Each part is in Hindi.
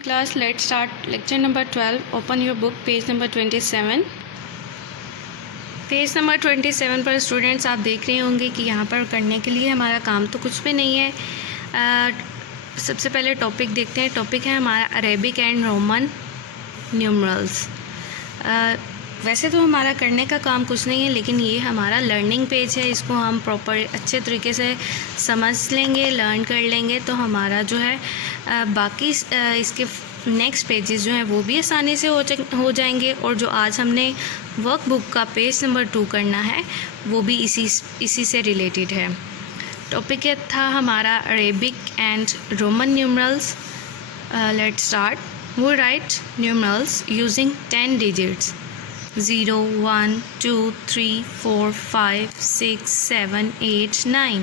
Class, let's start lecture number 12. Open your book, page number 27. Page number 27 पर स्टूडेंट्स आप देख रहे होंगे कि यहाँ पर करने के लिए हमारा काम तो कुछ भी नहीं है। सबसे पहले टॉपिक देखते हैं। टॉपिक है हमारा अरेबिक एंड रोमन न्यूमरल्स। वैसे तो हमारा करने का काम कुछ नहीं है, लेकिन ये हमारा लर्निंग पेज है। इसको हम प्रॉपर अच्छे तरीके से समझ लेंगे, लर्न कर लेंगे तो हमारा जो है बाकी इसके नेक्स्ट पेजेस जो हैं वो भी आसानी से हो जाएंगे। और जो आज हमने वर्कबुक का पेज नंबर 2 करना है वो भी इसी से रिलेटेड है। टॉपिक था हमारा Arabic and Roman numerals. Let's start. वो right numerals using 10 digits 0, 1, 2, 3, 4, 5, 6, 7, 8, 9.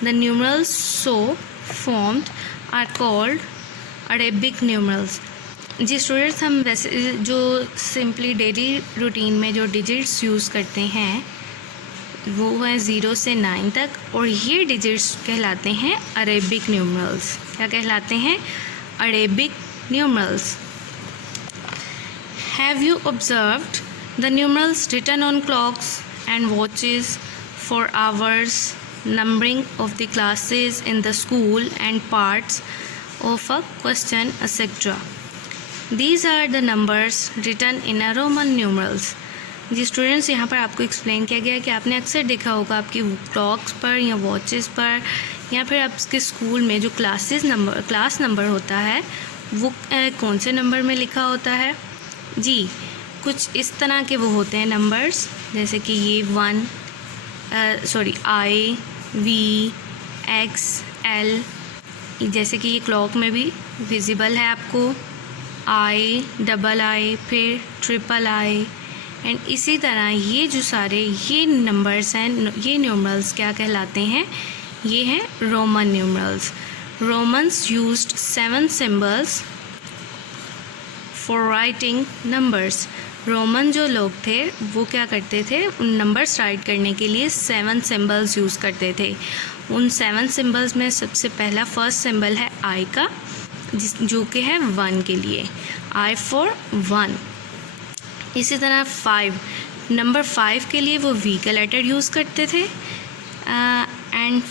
The numerals so formed are called Arabic numerals. जी स्टूडेंट्स, हम वैसे जो सिंपली डेली रूटीन में जो डिजिट्स यूज़ करते हैं वो है 0 से 9 तक, और ये डिजिट्स कहलाते हैं अरेबिक न्यूमरल्स। क्या कहलाते हैं? Arabic numerals. Have you observed the numerals written on clocks and watches for hours, numbering of the classes in the school and parts of a question, etc. These are the numbers written in a Roman numerals. जी स्टूडेंट्स, यहाँ पर आपको एक्सप्लेन किया गया है कि आपने अक्सर देखा होगा आपकी क्लॉक्स पर या वॉचेस पर या फिर आपके स्कूल में जो क्लास नंबर होता है वो कौन से नंबर में लिखा होता है। जी कुछ इस तरह के वो होते हैं नंबर्स, जैसे कि ये I, V, X, L, जैसे कि ये क्लॉक में भी विजिबल है आपको I, II, फिर III, एंड इसी तरह ये जो सारे ये नंबर्स हैं, ये न्यूमरल्स क्या कहलाते हैं? ये हैं Roman numerals. Romans used 7 symbols for writing numbers. Roman जो लोग थे वो क्या करते थे? उन नंबर्स राइट करने के लिए 7 सिम्बल्स यूज़ करते थे। उन 7 सिम्बल्स में सबसे पहला फर्स्ट सिम्बल है I का, जो कि है 1 के लिए, I फॉर 1। इसी तरह नंबर 5 के लिए वो V का लेटर यूज़ करते थे। एंड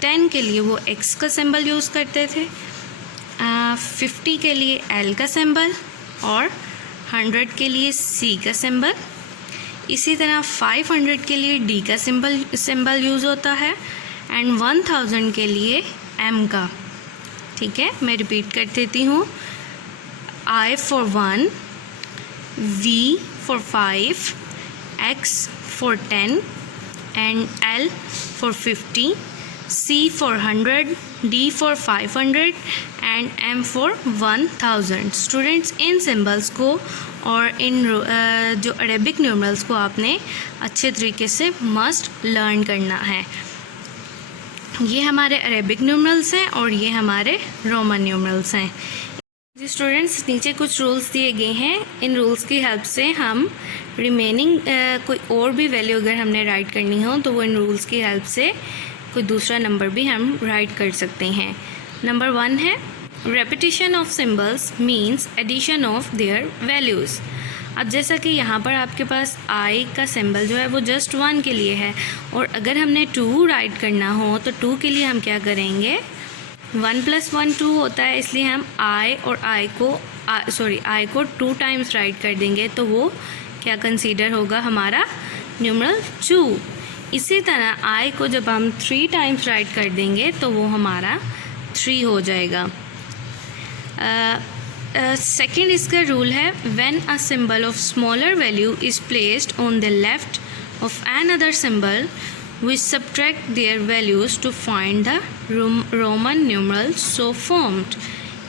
10 के लिए वो X का सिंबल यूज़ करते थे। 50 के लिए L का सिंबल और 100 के लिए C का सिंबल। इसी तरह 500 के लिए D का सिंबल यूज़ होता है एंड 1000 के लिए M का। ठीक है, मैं रिपीट कर देती हूँ। I for 1, V for 5, X for 10 and L for 50, C for 100, D for 500 and M for 1000। Students, in symbols को और इन जो अरेबिक न्यूमरल्स को आपने अच्छे तरीके से मस्ट लर्न करना है। ये हमारे अरेबिक न्यूमरल्स हैं और ये हमारे रोमन न्यूमरल्स हैं। जी स्टूडेंट्स, नीचे कुछ रूल्स दिए गए हैं। इन रूल्स की हेल्प से हम रिमेनिंग कोई और भी वैल्यू अगर हमने राइट करनी हो तो वो इन रूल्स की हेल्प से कोई दूसरा नंबर भी हम राइट कर सकते हैं। नंबर 1 है repetition of symbols means addition of their values. अब जैसा कि यहाँ पर आपके पास I का सिंबल जो है वो जस्ट 1 के लिए है, और अगर हमने 2 राइट करना हो तो 2 के लिए हम क्या करेंगे? 1 + 1 2 होता है, इसलिए हम I को 2 टाइम्स राइट कर देंगे तो वो क्या कंसीडर होगा? हमारा न्यूमरल 2। इसी तरह I को जब हम 3 टाइम्स राइट कर देंगे तो वो हमारा 3 हो जाएगा। सेकेंड इसका रूल है when a symbol of smaller value is placed on the left of an other symbol which subtract their values to find the Roman numeral so formed।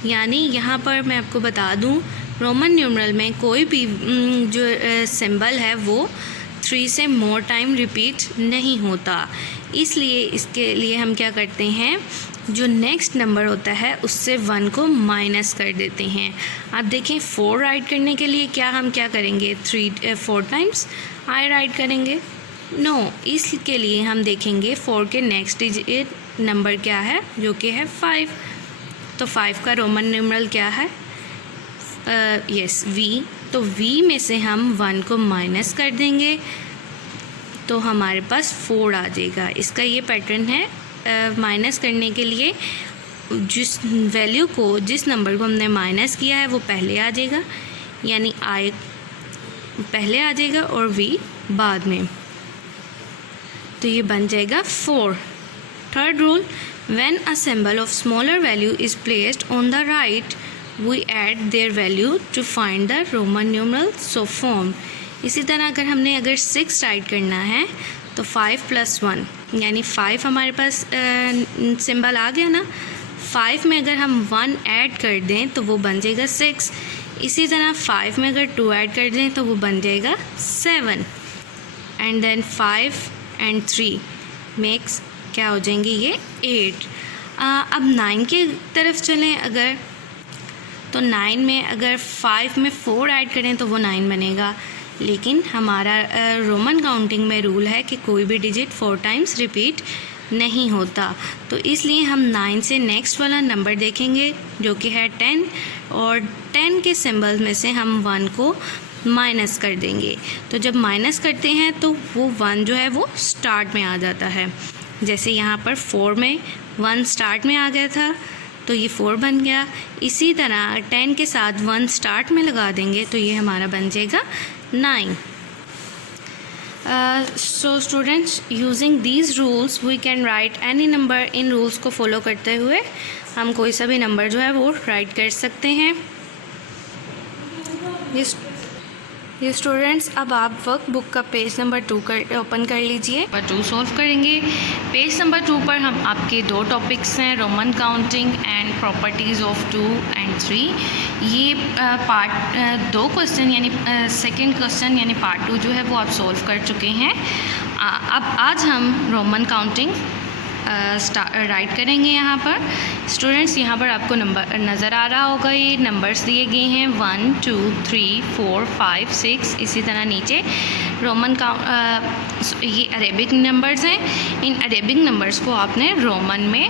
यानी यहाँ पर मैं आपको बता दूँ, रोमन न्यूमरल में कोई भी जो सिंबल है वो 3 से मोर टाइम रिपीट नहीं होता। इसलिए इसके लिए हम क्या करते हैं? जो नेक्स्ट नंबर होता है उससे 1 को माइनस कर देते हैं। आप देखें 4 राइट करने के लिए हम क्या करेंगे? 4 टाइम्स I राइट करेंगे? नो, इसके लिए हम देखेंगे 4 के नेक्स्ट डिजिट नंबर क्या है, जो कि है 5। तो 5 का रोमन न्यूमरल क्या है? Yes, we. तो वी में से हम 1 को माइनस कर देंगे तो हमारे पास 4 आ जाएगा। इसका ये पैटर्न है, माइनस करने के लिए जिस वैल्यू को, जिस नंबर को हमने माइनस किया है वो पहले आ जाएगा, यानी आई पहले आ जाएगा और वी बाद में। तो ये बन जाएगा 4। Third rule, when a symbol of smaller value is placed on the right we add their value to find the Roman numeral so form. इसी तरह अगर 6 राइट करना है तो 5 + 1 यानी 5 हमारे पास सिंबल आ गया ना। 5 में अगर हम 1 ऐड कर दें तो वो बन जाएगा 6। इसी तरह 5 में अगर 2 ऐड कर दें तो वो बन जाएगा 7। एंड देन 5 and 3 मेक्स क्या हो जाएंगे ये 8। अब 9 की तरफ चलें अगर, तो 9 में अगर 5 में 4 ऐड करें तो वो 9 बनेगा। लेकिन हमारा रोमन काउंटिंग में रूल है कि कोई भी डिजिट 4 टाइम्स रिपीट नहीं होता, तो इसलिए हम 9 से नेक्स्ट वाला नंबर देखेंगे जो कि है 10, और 10 के सिंबल में से हम 1 को माइनस कर देंगे। तो जब माइनस करते हैं तो वो 1 जो है वो स्टार्ट में आ जाता है। जैसे यहाँ पर 4 में 1 स्टार्ट में आ गया था तो ये 4 बन गया। इसी तरह 10 के साथ 1 स्टार्ट में लगा देंगे तो ये हमारा बन जाएगा 9। So students, using these rules we can write any number. इन रूल्स को फॉलो करते हुए हम कोई सा भी नंबर जो है वो राइट कर सकते हैं। ये स्टूडेंट्स, अब आप वर्क बुक का पेज नंबर 2 ओपन कर लीजिए। नंबर 2 सॉल्व करेंगे। पेज नंबर 2 पर हम आपके 2 टॉपिक्स हैं, Roman counting and properties of 2 and 3। ये पार्ट 2 क्वेश्चन यानी सेकंड क्वेश्चन यानी पार्ट 2 जो है वो आप सॉल्व कर चुके हैं। अब आज हम रोमन काउंटिंग राइट करेंगे। यहाँ पर स्टूडेंट्स, यहाँ पर आपको नंबर नज़र आ रहा होगा, ये नंबर्स दिए गए हैं 1 2 3 4 5 6। इसी तरह नीचे रोमन ये अरेबिक नंबर्स हैं। इन अरेबिक नंबर्स को आपने रोमन में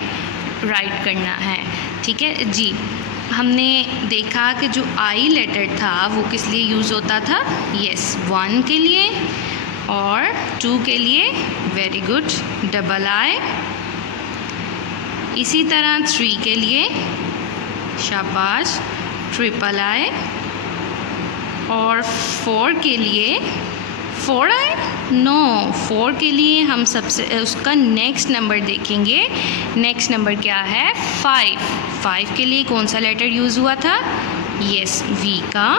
राइट करना है, ठीक है जी। हमने देखा कि जो आई लेटर था वो किस लिए यूज़ होता था? यस, 1 के लिए और 2 के लिए, वेरी गुड, डबल आई। इसी तरह 3 के लिए, शाबाश, ट्रिपल आई। और 4 के लिए 4 आई, नो, 4 के लिए हम सबसे उसका नेक्स्ट नंबर देखेंगे। नेक्स्ट नंबर क्या है? 5 के लिए कौन सा लेटर यूज़ हुआ था? यस, वी का।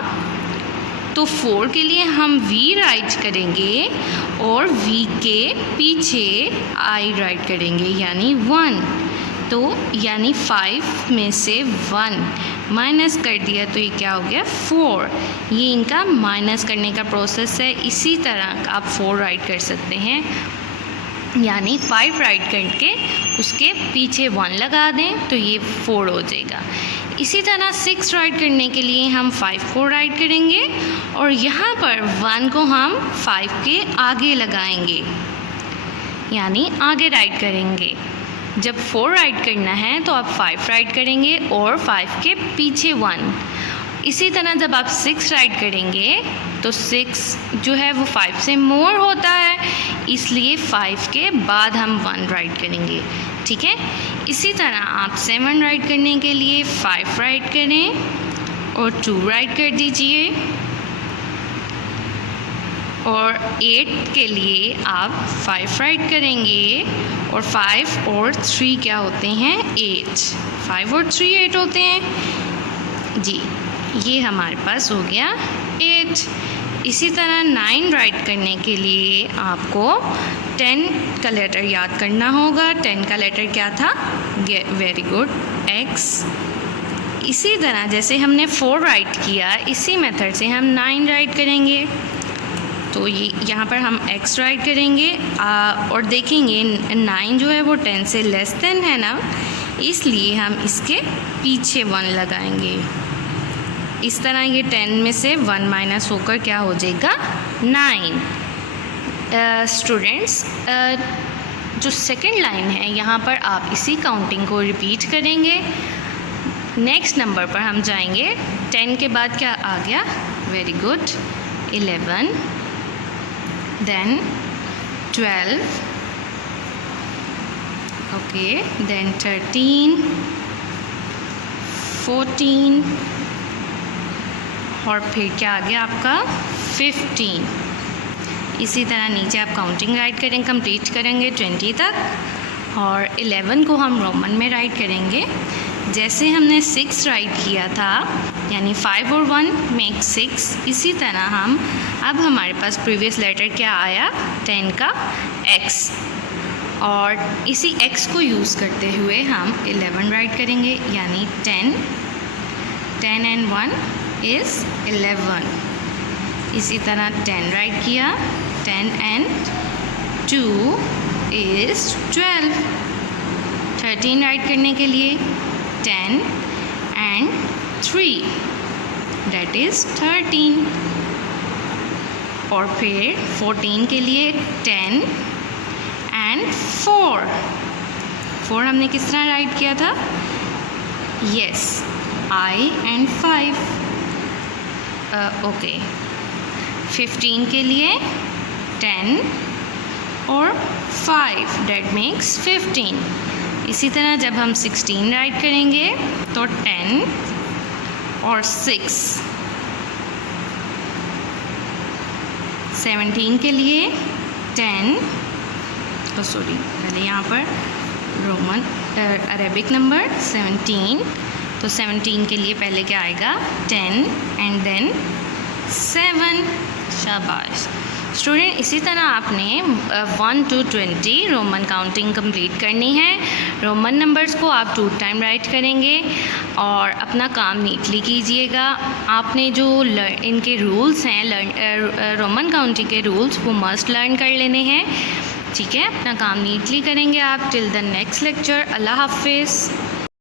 तो 4 के लिए हम वी राइट करेंगे और वी के पीछे आई राइट करेंगे यानी 1। तो यानी 5 में से 1 माइनस कर दिया तो ये क्या हो गया? 4। ये इनका माइनस करने का प्रोसेस है। इसी तरह आप 4 राइट कर सकते हैं, यानी 5 राइट करके उसके पीछे 1 लगा दें तो ये 4 हो जाएगा। इसी तरह 6 राइट करने के लिए हम 5 को राइट करेंगे और यहाँ पर 1 को हम 5 के आगे लगाएंगे, यानी आगे राइट करेंगे। जब 4 राइट करना है तो आप 5 राइट करेंगे और 5 के पीछे 1। इसी तरह जब आप 6 राइट करेंगे तो 6 जो है वो 5 से मोर होता है, इसलिए 5 के बाद हम 1 राइट करेंगे, ठीक है। इसी तरह आप 7 राइट करने के लिए 5 राइट करें और 2 राइट कर दीजिए, और 8 के लिए आप 5 राइट करेंगे और 5 और 3 क्या होते हैं? 8। 5 और 3 8 होते हैं जी। ये हमारे पास हो गया 8। इसी तरह 9 राइट करने के लिए आपको 10 का लेटर याद करना होगा। 10 का लेटर क्या था? Very good, X। इसी तरह जैसे हमने 4 राइट किया, इसी मेथड से हम 9 राइट करेंगे। तो ये यहाँ पर हम X राइट करेंगे और देखेंगे 9 जो है वो 10 से लेस देन है ना, इसलिए हम इसके पीछे 1 लगाएंगे। इस तरह ये 10 में से 1 माइनस होकर क्या हो जाएगा? 9। स्टूडेंट्स, जो सेकंड लाइन है यहाँ पर आप इसी काउंटिंग को रिपीट करेंगे। नेक्स्ट नंबर पर हम जाएंगे। 10 के बाद क्या आ गया? Very good, 11, then 12, okay, then 13, 14 और फिर क्या आ गया आपका? 15। इसी तरह नीचे आप काउंटिंग राइट करेंगे, कंप्लीट करेंगे 20 तक, और 11 को हम रोमन में राइट करेंगे। जैसे हमने 6 राइट किया था, यानी 5 और 1 मेक 6, इसी तरह हम अब हमारे पास प्रीवियस लेटर क्या आया? 10 का x, और इसी x को यूज़ करते हुए हम 11 राइट करेंगे, यानी 10 एंड 1 इज़ 11। इसी तरह 10 राइट किया, 10 एंड 2 इज़ 12। 13 राइट करने के लिए 10 एंड 3, दैट इज़ 13। और फिर 14 के लिए 10 एंड 4 हमने किस तरह राइट किया था? Yes, I and 5, okay. 15 के लिए 10 और 5, दैट मेक्स 15। इसी तरह जब हम 16 राइट करेंगे तो 10 और 6। 17 के लिए 10, सॉरी, पहले यहाँ पर रोमन अरेबिक नंबर 17, तो 17 के लिए पहले क्या आएगा? 10 एंड देन 7। शाबाश स्टूडेंट। इसी तरह आपने 1 to 20 रोमन काउंटिंग कंप्लीट करनी है। रोमन नंबर्स को आप 2 टाइम राइट करेंगे और अपना काम नीटली कीजिएगा। आपने जो इनके रूल्स हैं, रोमन काउंटिंग के रूल्स, वो मस्ट लर्न कर लेने हैं, ठीक है। अपना काम नीटली करेंगे आप। टिल द नेक्स्ट लेक्चर, अल्लाह हाफिज़।